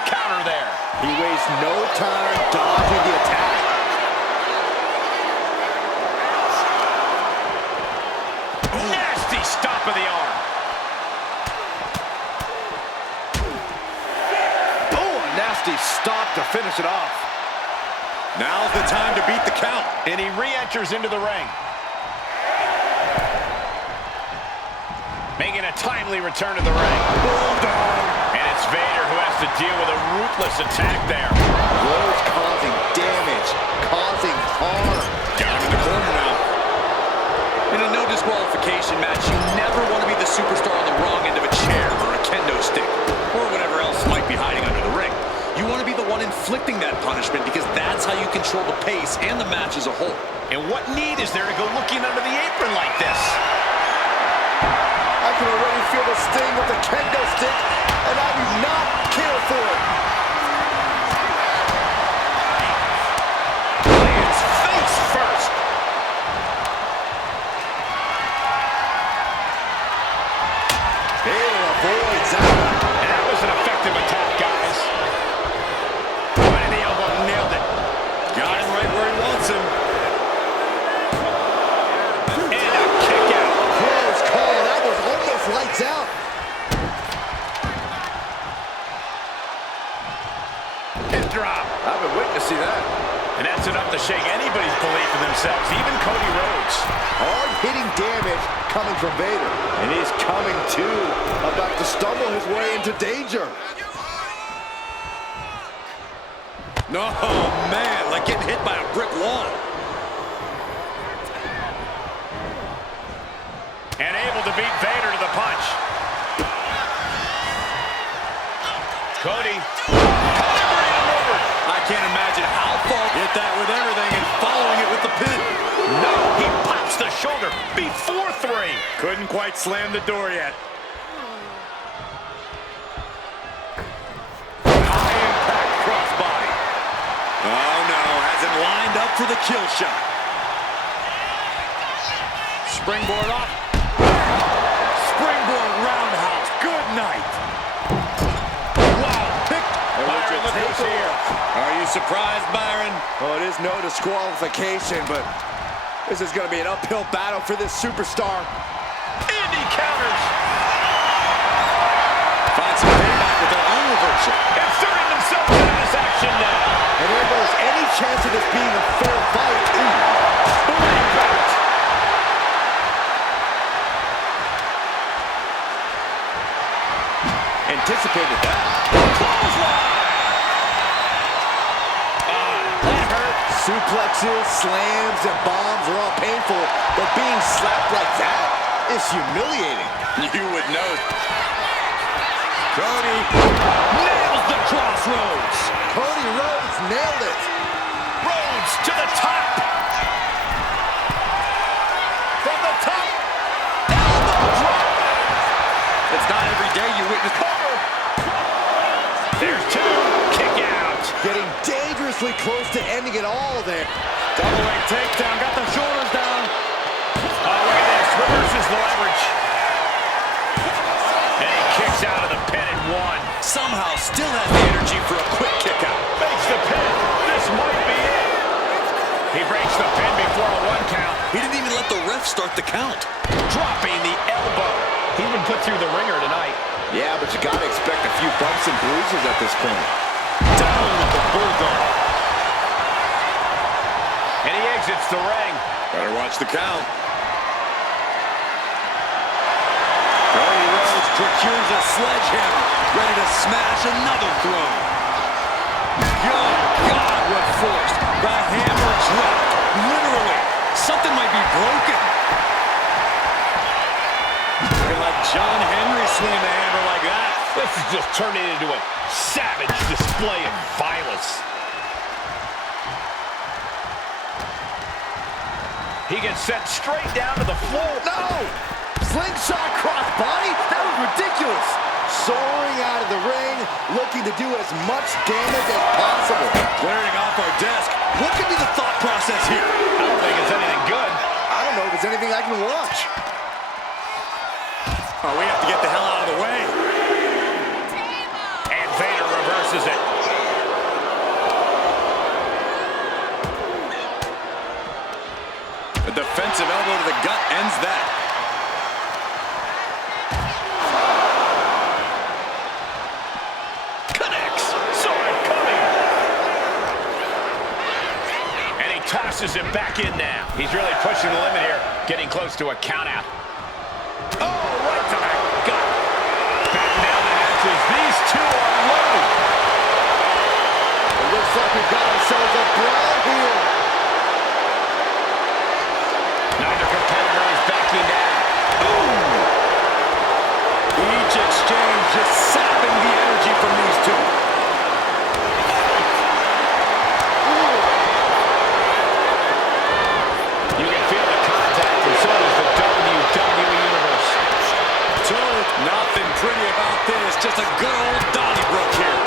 Counter there. He wastes no time dodging the attack. Nasty stop of the arm. Oh, a nasty stop to finish it off. Now's the time to beat the count. And he re-enters into the ring. Making a timely return to the ring. Bulldog. And it's Vader who has to deal with a ruthless attack there. Rhodes causing damage, causing harm. Got him in the corner now. In a no disqualification match, you never want to be the superstar on the wrong end of a chair or a kendo stick, or whatever else might be hiding under the ring. You want to be the one inflicting that punishment because that's how you control the pace and the match as a whole. And what need is there to go looking under the apron like this? I can already feel the sting of the kendo stick, and I do not care for it. Lands face first. Vader avoids that. And that was an effective attack, guys. Right in the elbow, nailed it. Got him right where he wants him. And a kick out. Close call. That was almost lights out. Hip drop. I've been waiting to see that. And that's enough to shake anybody's belief in themselves, even Cody Rhodes. Hard-hitting damage coming from Vader. And he's coming too, about to stumble his way into danger. No, man, like getting hit by a brick wall. And able to beat Vader to the punch. Cody. I can't imagine how far hit that with everything and following it with the pin. No, he pops the shoulder before 3. Couldn't quite slam the door yet. High impact crossbody. Oh no, has him lined up for the kill shot. Springboard off. Springboard roundhouse, good night. Wow, pick. Byron, look who's here. Are you surprised, Byron? Oh, it is no disqualification, but this is going to be an uphill battle for this superstar. And he counters. Find some payback with their own reversal. Inserting themselves into this action now. And there goes any chance of this being a fair fight. Ooh, impact. Anticipated that. Clothesline. That hurt. Suplexes, slams, and bombs are all painful, but being slapped like that is humiliating. You would know. Cody nails the crossroads. Cody Rhodes nailed it. Rhodes to the top. There's two. Kick out. Getting dangerously close to ending it all there. Double leg takedown, got the shoulders down. Oh, look at this. Reverses the leverage. And he kicks out of the pin in one. Somehow still has the energy for a quick kick out. Makes the pin. This might be it. He breaks the pin before a 1 count. He didn't even let the ref start the count. Dropping the elbow. He's been put through the ringer tonight. Yeah, but you gotta expect a few bumps and bruises at this point. Down with the bulldog. And he exits the ring. Better watch the count. Cody Rhodes procures a sledgehammer, ready to smash another throne. Oh, God, what force. The hammer dropped. Literally. Something might be broken. Looking like John Henry swinging the hammer like that. This is just turning into a savage display of violence. He gets sent straight down to the floor. No! Slingshot cross body? That was ridiculous. Soaring out of the ring, looking to do as much damage as possible. Glaring off our desk. What could be the thought process here? I don't think it's anything good. I don't know if it's anything I can watch. Oh, we have to get the hell out of the way. And Vader reverses it. A defensive elbow to the gut ends that. Connects. Saw it coming. And he tosses him back in now. He's really pushing the limit here. Getting close to a count out. Oh, right to the gut. Back down the hatches. These two are loaded. It looks like we've got ourselves a brawl here. Neither competitor is backing down. Boom! Each exchange just sapping the energy from these two. You can feel the contact, and so does the WWE Universe. Nothing pretty about this, just a good old Donnybrook here.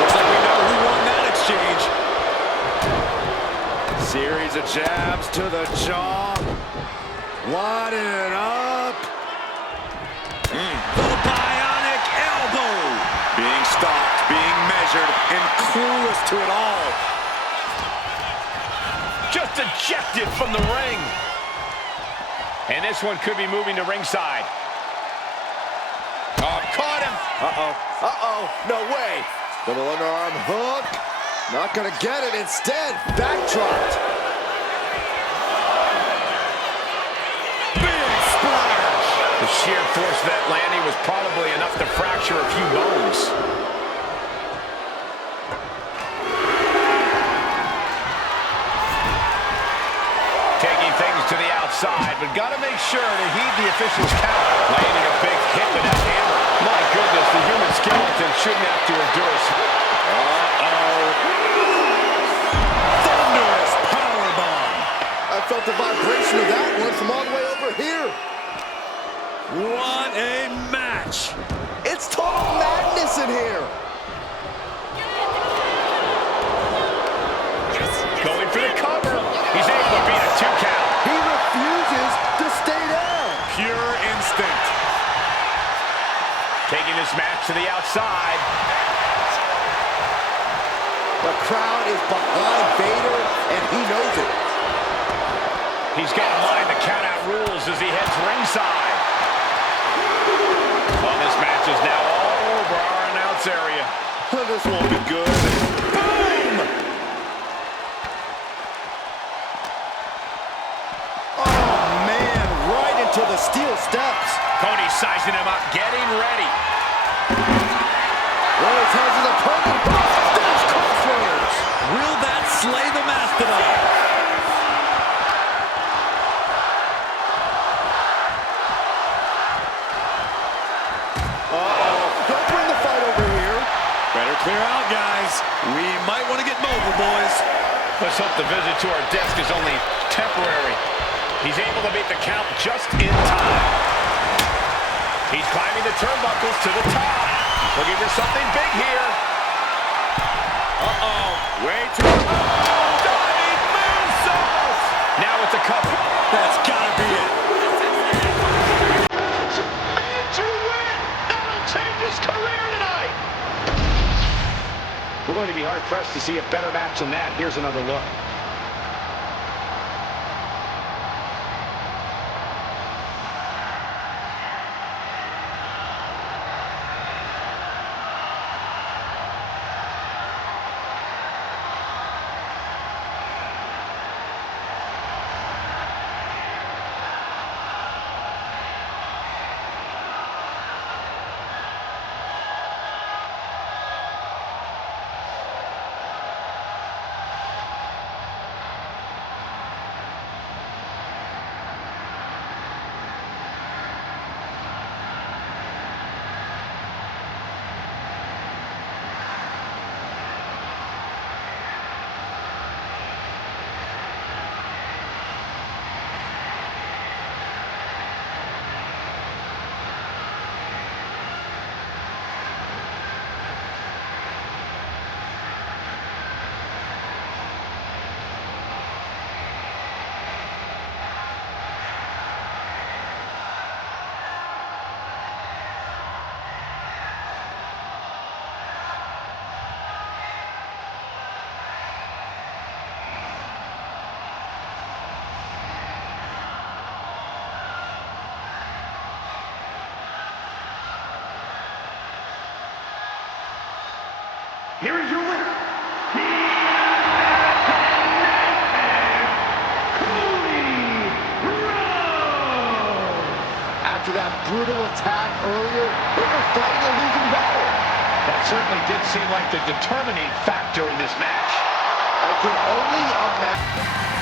Looks like we know who won that exchange. Series of jabs to the jaw. Lining it up. The bionic elbow. Being stalked, being measured, and clueless to it all. Just ejected from the ring. And this one could be moving to ringside. Oh, caught him. Uh-oh. No way. Little underarm hook. Not gonna get it. Instead, backdropped. Big splash. The sheer force of that landing was probably enough to fracture a few bones. Taking things to the outside, but got to make sure to heed the official's count. Landing a big hit with that hammer. My goodness, the human skeleton shouldn't have to endure. Thunderous powerbomb. I felt the vibration of that one from all the way over here. What a match. It's total madness in here. Going for the cover. He's able to beat a 2 count. He refuses to stay down. Pure instinct. Taking this match to the outside. The crowd is behind Vader, and he knows it. He's got to mind the count-out rules as he heads ringside. Well, this match is now all over our announce area. This won't be good. Boom! Oh, man, right into the steel steps. Cody sizing him up, getting ready. Rhodes has his opponent. That's crossroads. Will that slay the mastodon? Don't bring the fight over here. Better clear out, guys. We might want to get mobile, boys. Let's hope the visit to our desk is only temporary. He's able to beat the count just in time. He's climbing the turnbuckles to the top. Looking for something big here. Uh-oh. Way too... Oh, diving moonsault! Now it's a cover. That's gotta be it. Major win! That'll change his career tonight! We're going to be hard-pressed to see a better match than that. Here's another look. Here is your winner, After that brutal attack earlier, they were fighting a losing battle. That certainly did seem like the determining factor in this match. I can only imagine.